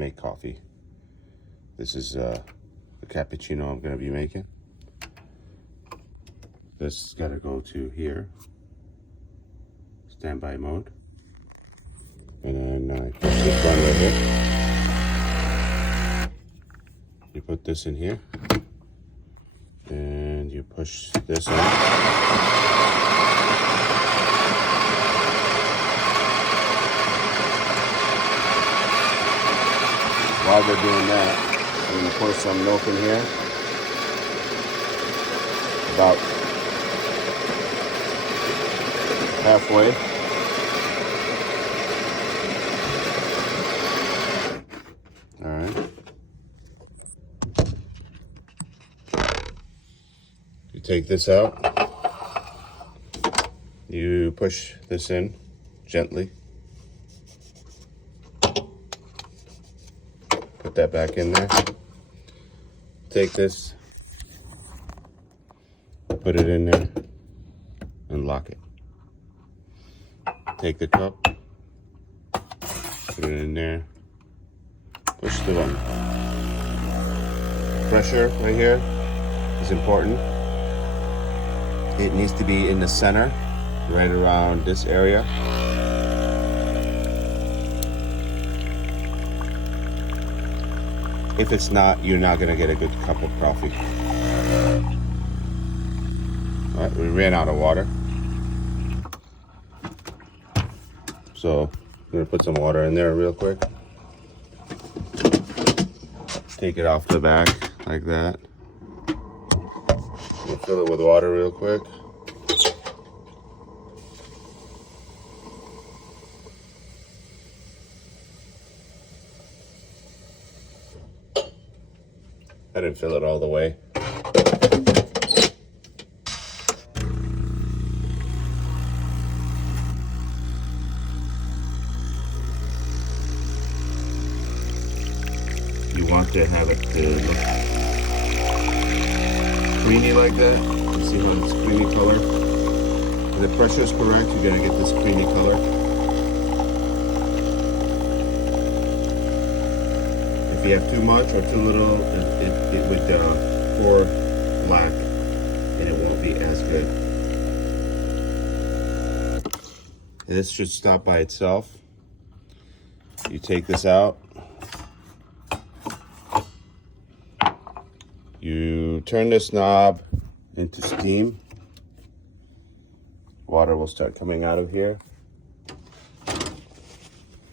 Make coffee. This is the cappuccino I'm going to be making. This has got to go to here, standby mode, and then I push this button right here. You put this in here, and you push this on. While we're doing that, I'm going to pour some milk in here. About halfway. All right. You take this out. You push this in gently. Put that back in there. Take this, put it in there, and lock it. Take the cup, put it in there, push the button. Pressure right here is important. It needs to be in the center, right around this area. If it's not, you're not gonna get a good cup of coffee. All right, we ran out of water. So I'm gonna put some water in there real quick. Take it off the back like that. We'll fill it with water real quick. I didn't fill it all the way. You want to have it to look creamy like that. You see how it's creamy color? If the pressure is correct, you're gonna get this creamy color. If you have too much or too little, it would pour black and it won't be as good. This should stop by itself. You take this out. You turn this knob into steam. Water will start coming out of here.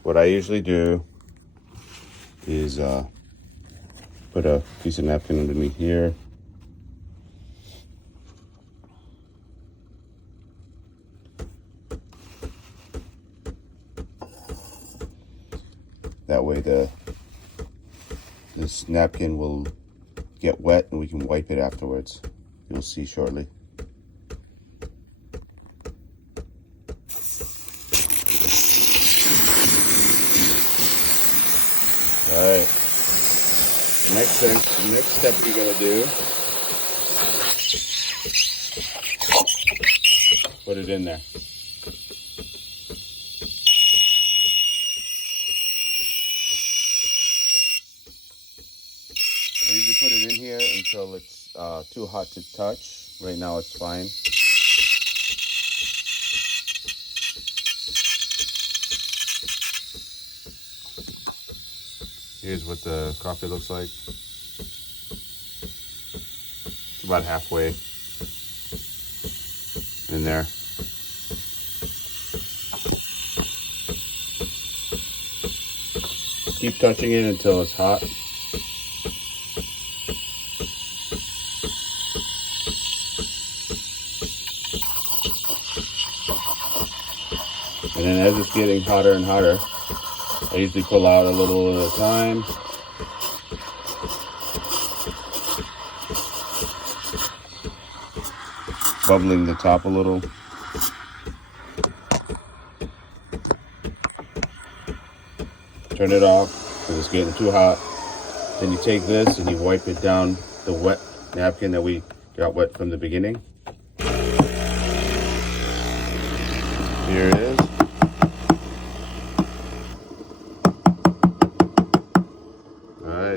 What I usually do is put a piece of napkin underneath here. That way this napkin will get wet and we can wipe it afterwards. You'll see shortly. All right. Next step you're gonna do, put it in there. I usually put it in here until it's too hot to touch. Right now it's fine. Here's what the coffee looks like. It's about halfway in there. Keep touching it until it's hot. And then as it's getting hotter and hotter, I usually pull out a little at a time. Bubbling the top a little. Turn it off because it's getting too hot. Then you take this and you wipe it down the wet napkin that we got wet from the beginning. Here it is.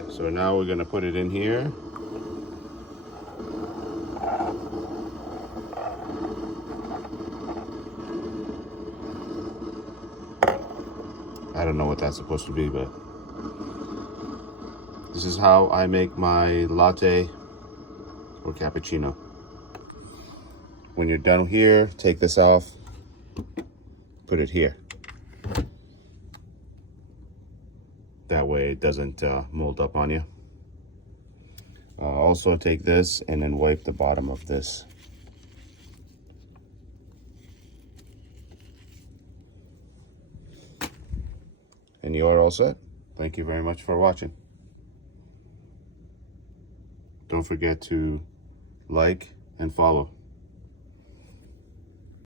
right, so now we're gonna put it in here. I don't know what that's supposed to be, but this is how I make my latte or cappuccino. When you're done here, take this off, put it here. That way it doesn't mold up on you. Also take this and then wipe the bottom of this. And you are all set. Thank you very much for watching. Don't forget to like and follow.